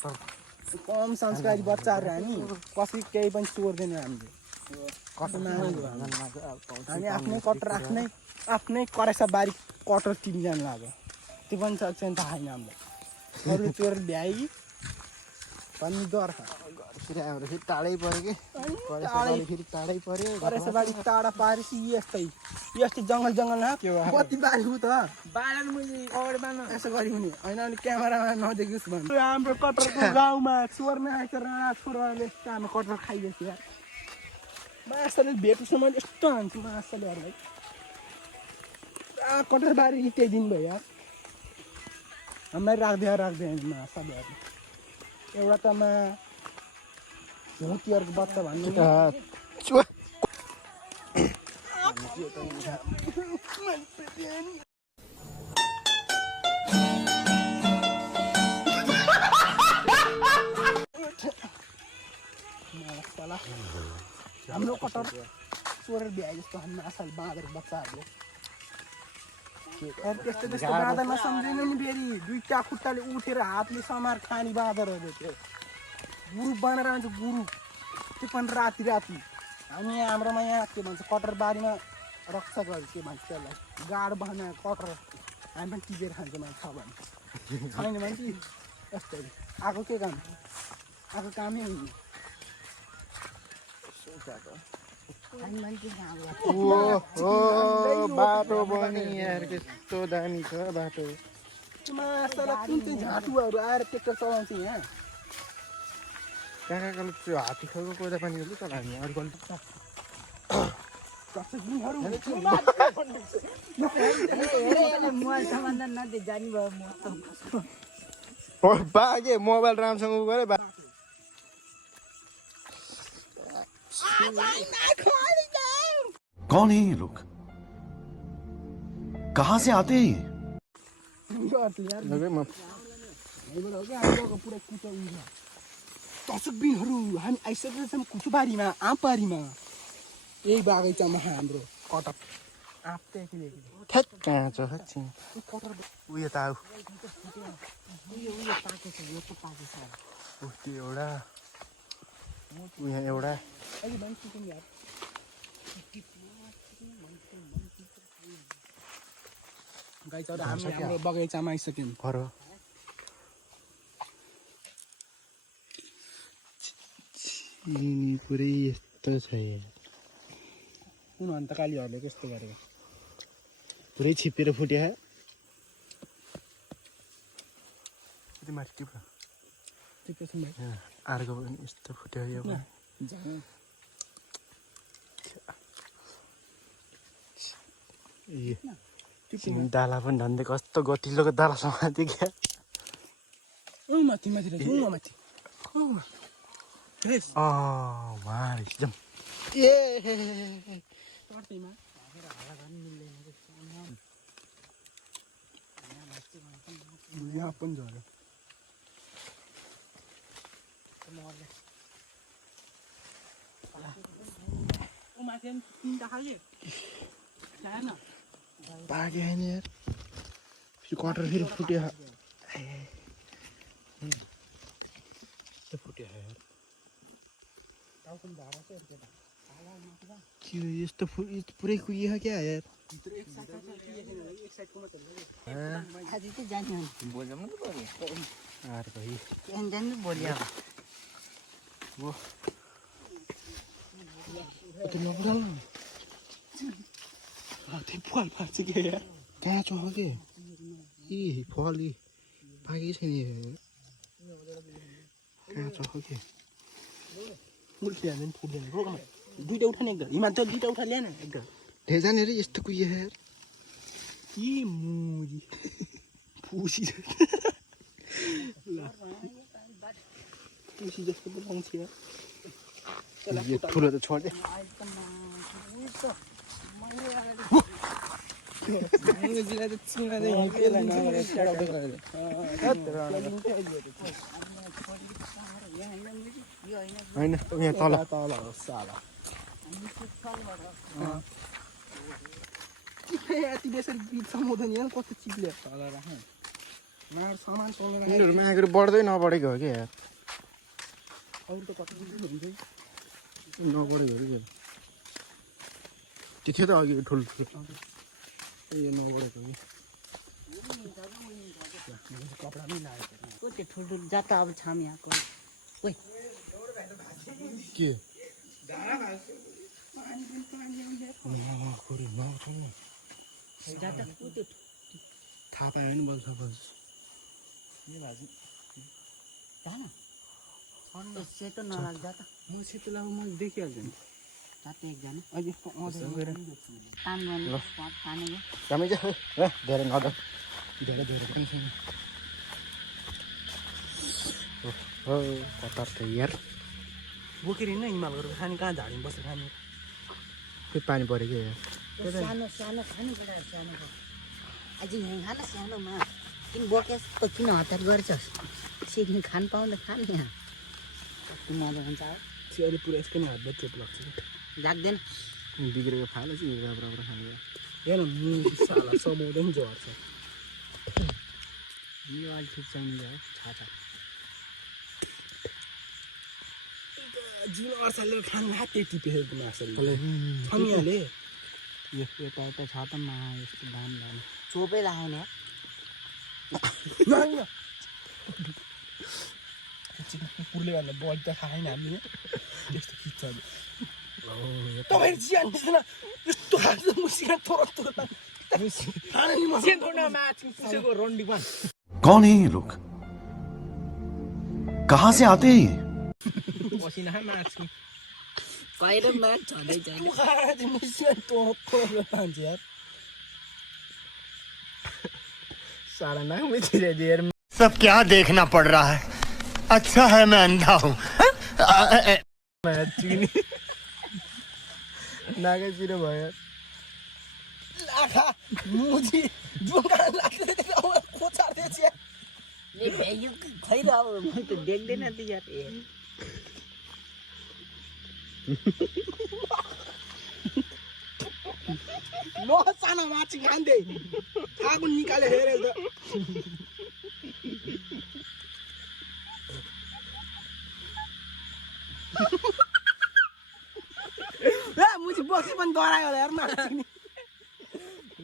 कम संस्कारी बच्चाहरू हामी कसै केही पनि चोर्दैन हामीले हामी आफ्नै कटर आफ्नै करेसा बारी कटर किनिजानु लाग्यो त्यो पनि सक्छ नि थाहा छैन हामीलाई अरू चोर भ्याइ भन्ने डर छ फेरि हाम्रो फेरि टाढै पऱ्यो कि फेरि टाढै पऱ्यो करेसा बारी टाढा पारेपछि यस्तै जङ्गल कति बारी हो त यसो गरी हुने होइन अनि क्यामेरामा नदेखियोस् भन्नु हाम्रो कटरको गाउँमा चोर नआएको छोराले हामी कटर खाइदिएको यार मासले भेटुसम्म यस्तो हान्छु मासलेहरूलाई कटर बारी इत्याइदिनु भयो यार हामीलाई राख्दैन मासलेहरूले एउटा त भोतीहरूको बच्चा भन्नु हाम्रो कटर चोरेर भ्याए जस्तो हामी आसल बाँधेर बच्चाहरूले त्यस्तो बाँधर नसम्झिनु नि फेरि दुईटा खुट्टाले उठेर हातले समार खानी बाँदरहरू त्यो गुरु बनाएर आउँछ गुरु त्यो पनि राति हामी हाम्रोमा यहाँ के भन्छ कटर बारीमा रक्षा गर्यो के भन्छ त्यसलाई गाड बनाएर कटर हामी पनि टिपेर खान्छ मान्छे छ भने छैन भने कि यस्तै आएको के काम आएको कामै हुने बाटो बनि यार कस्तो दामी छ बाटो कुन चाहिँ झाँटुहरू आएर ट्रेक्टर चलाउँछ यहाँ कहाँ त्यो हात्ती खालको कोइला पानी गर्नु चला हामी अरू गर्नु बागे मोबाइल राम्रोसँग गरे कौन है ये लोग कहाँ से आते हैं दर्शकबिनहरू हामी आइसकेका छौँ कुचुबारीमा आँपबारीमा यही बगैँचामा हाम्रो कटक आँप ठ्याक कहाँ छ उयो त आऊ त्यो एउटा यहाँ एउटा गाई चरा हाम्रो बगैँचामा आइसक्यौँ घर पुरै यस्तो छ कुन अन्त कालीहरूले कस्तो गरेको पुरै छिप्पेर फुट्यो माथि टिप्छ अर्को पनि यस्तो फुट्यो यो दाला पनि धन्दै कस्तो गतिलोको दाला समात्यो क्या माथि एकदम यहाँ पनि झऱ्यो पाके होइन यार कटर फेरि फुट्यो फुट्यो यार के यस्तो पुरै कुहियो क्या यार फल पार्छ के यार कहाँ छ के फल पाकेकै छैन कहाँ छ के फुल्दैन रोगमा दुईटा उठाने एकदम हिमाचल दुईटा उठा ल्याएन एकदम धेरै जाने रे यस्तो कुहियो यार के मुजी फुसी फुसी जस्तो पो पाउँछ यो ठुलो त छोड्दे होइन यहाँ तल तल साला यति बेसरी बिच समाउँदैन यहाँ कस्तो चिप्ले तल राख मार सामान चलाएर यिनीहरू मागेर बढ्दै नबढेको हो क्या यार अरू त कति हुन्छ नबढेको हो क्या त्यो थियो त अघि ठुल्ठुलो यो नबढेको कि कपडा पनि लागेको त्यो ठुल्ठुलो जात अब छाम यहाँको ओइ के जात उ त्यो थाहा पायो भने बल्छ जान अन्त सेतो नलाग्दा त म सेतोलाई म देखिहाल्छु नि जात एकजना अहिले गएर काम गर्ने तानेको कामै जा धेरै नद धेरै धेरै पनि छैन हो कतार त यार बोकेर हिँड्न हिमाल गरेर खाने कहाँ झाडीमा बसेर खाने फेरि पानी पऱ्यो क्या यार सानो सानो खानु पर्छ सानो अझै यहाँ खान सानोमा किन बोकेस किन हतार गर्छस् सिक्ने खान पाउँदा खाने यहाँ कति मजा हुन्छ चाहिँ अहिले पुरा यसकै हातबाट चोट लाग्छ लाग्दैन बिग्रेको फालो चाहिँ राम्रो राम्रो खाने हेर मुजी साला समाउँदै पनि झर्छ यो अलि ठिक चाहिने है छाता जिन अर्सालेर खानु हातै टिपेको मार्छले छमिहाले यता यता छ त मा यस्तो दाम दाम चोपै लाग्यो नि कुकुरले भन्दा बढी त खाएन हामीले त्यस्तो खिच्छ तपाईँ जियान दिँदैन यस्तो खान्छ मुसिका थोर थोर कौन है ये लोग कहाँ से आते हैं ये पसिना मार्छु बाहिर म्याच छँदै छैन मुसिका थोर थोर खान्छ यार सारा नाम में देर सब क्या देखना पड़ रहा है अच्छा है मैं अंधा हूँ नागै चिरो भयो लाखा मुजी जुका लाग्दै खोचार्दै छ ले भ्यायो खै र अब म त देख्दैन ती यार लो साना माछी खाँदै आगो निकाले हेरेर त ए मुजी बक्सी पनि डरायो होला यार माछी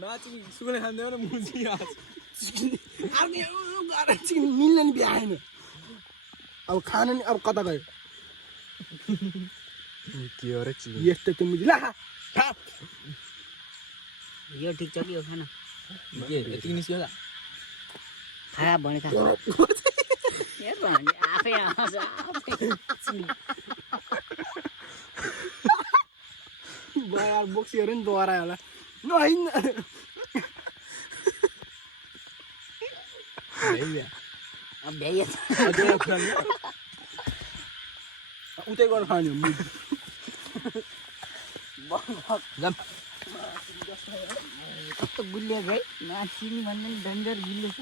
माछी सुने खाँदैन मुजी आज अर्को गरेर चाहिँ मिल्ने नि भ्याएन अब खानु नि अब कता गयो के हो र यस्तो त्यो मुजी ला खा यो ठिक छ कि यो खान यति निस्क्यो होला खा भने खा यार भने आफै आउँछ यार बोक्सीहरू नि डरायो होला नहिन् अब भ्याइयो उतै गरेर खाने कस्तो गुलिया गए नाचिनी भन्ने डेन्जर गुलियो छ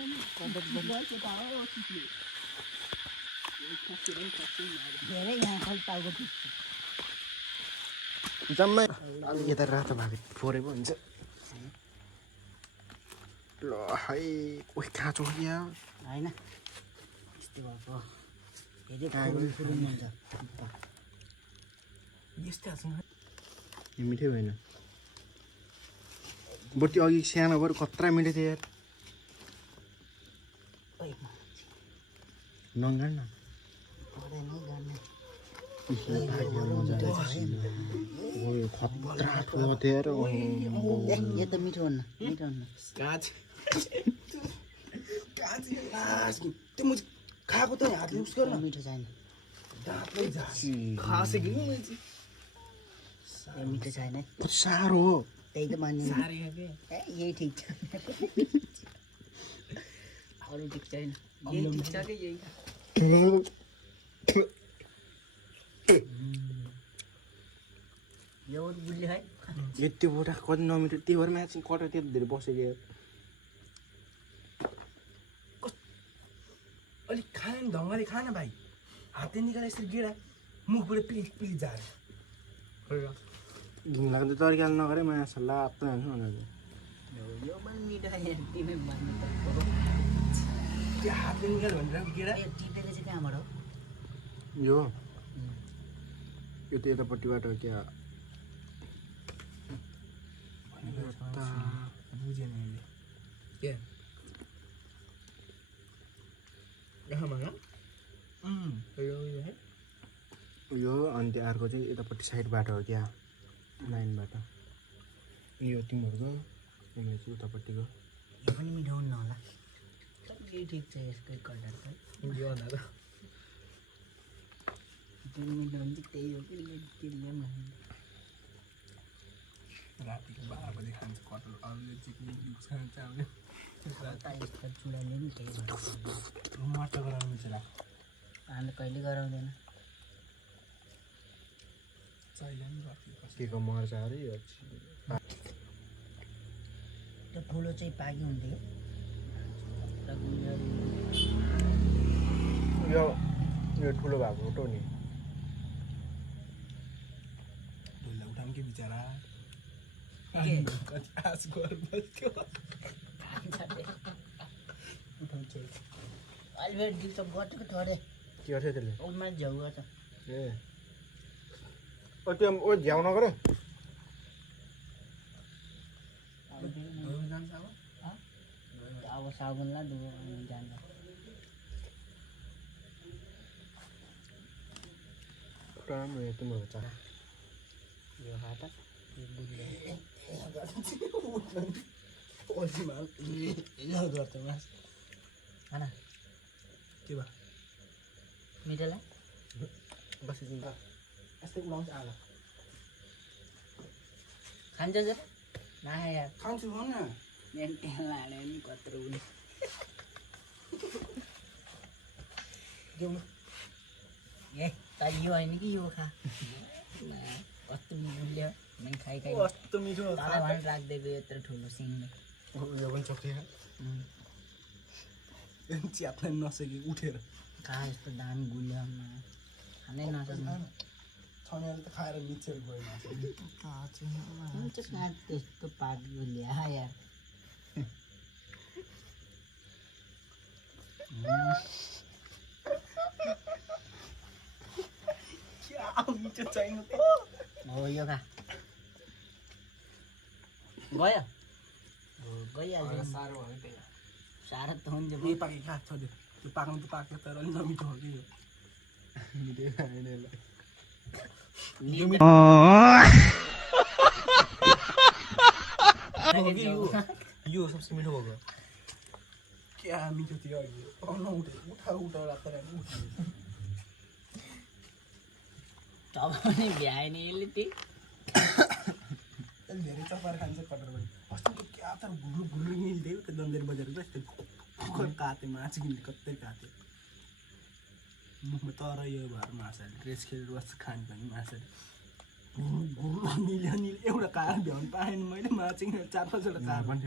धेरै यहाँ खालि टाउको दुख्छ जम्मै अलिक यता रातो भएको फोरे पो हुन्छ ल है ओइ काँचो क्या होइन यस्तो भएको फेरि फुरुम हुन्छ यस्तै छ यो मिठै भएन बटी अघि सानो भएर कत्रा मिठो थियो यार नगाड न खतरा ठुलो थियो यार यो त मिठो हुन्न मिठो हुन्न काँच त्यो मुझे खाएको त हातले उस गर्न मिठो छैन दाँतले खासेको नि मैले ए मिठो छैन साह्रो हो त्यही त मान्ने साह्रै के ए यही ठिक छ अरू ठिक छैन यही ठिक छ कि यही यो गुलियो है यति बोटा कति नमिठो त्यही भएर म्याच कटा त्यति धेरै बसेको यार अलिक खाना नि ढङ्गले खान भाइ हातले निकालेर यसरी गेडा मुखबाट पिलिक पिलिक झार घिन लाग्दो तरिकाले नगरे माया सल्लाह आप्दै हाल्नु भनेको यो पनि मिठो है तिमी भन्नु त त्यो हातले निकाल भनेर केरा ए टिपेको चाहिँ कहाँबाट हो यो यो त यतापट्टिबाट हो क्या बुझेन मैले के यो अनि त्यो अर्को चाहिँ यतापट्टि साइडबाट हो क्या लाइनबाट यो तिमीहरूको यो चाहिँ उतापट्टिको यो पनि मिठाउनु होला यही ठिक छ यसकै कलर त यो भनेर जुन मिठाउनु चाहिँ त्यही हो कि त्यसले रातिको 12 बजे खान्छ कटल अरूले चिकन दुख्छ खान्छ हामीले चुडाले नि त्यही भन्छ मर्छ गराउनु मिल्छ लाग्छ हामीले कहिले गराउँदैन चाहिँदैन राति के को मर्छ अरे यो त्यो ठुलो चाहिँ पाकी हुन्थ्यो यो ठुलो भएको हो नि ढुल्ला उठाउनु के बिचरा के? कति आश गरेर बस्यो उठाउँछ अहिले दिन्छ गटेको थियो अरे के गर्छ त्यसले उसमा झ्याउ गर्छ ए ओ त्यो ओ झ्याउ नगर अब साबुनलाई जान्छ राम्रो यो तिम्रो छ यो खाता यो बुझ्दै ओसीमा गर्छ मास खाना के भयो मिठोलाई बसेछ यस्तै उडाउँछ आला खान्छ जरा नआए यार खान्छु भन न त्यहाँ लाने नि कत्रो हुने ए त यो होइन कि यो खा कस्तो मूल्य मैले खाइ खाइ कस्तो मिठो तँलाई भने राखिदिएको यत्रो ठुलो सिङले यो पनि सक्छ च्याप्न नसके उठेर खा यस्तो दामी गुलियो खानै नसक्नु छनेर त खाएर मिचेर गयो त्यस्तो पाक गुलिया यार मिठो चाहिनु त हो यो खा गयो गइहाल्छ साह्रो भयो त्यही साह्रो त हुन्छ यही पाके खा छ त्यो पाक्नु त पाक्यो तर अलि नमिठो हो कि यो मिठै खाएन यसलाई यो सबसे मिठो भएको क्या मिठो थियो अघि नउठे उठा राखेर उठ्यो तब पनि भ्याएन यसले त्यही धेरै चपाएर खान्छ कटर पनि अस्ति त क्या तर गुरु मिल्थ्यो त्यो दन्देर बजारको यस्तो काटे माछा किन्ने कतै काट्यो तर यो भएर माछाले ड्रेस खेलेर बस्छ खाने पनि माछाले गुरु मिल्यो नि एउटा कार भ्याउनु पाएन मैले माछा किनेर 4-5 वटा कार पनि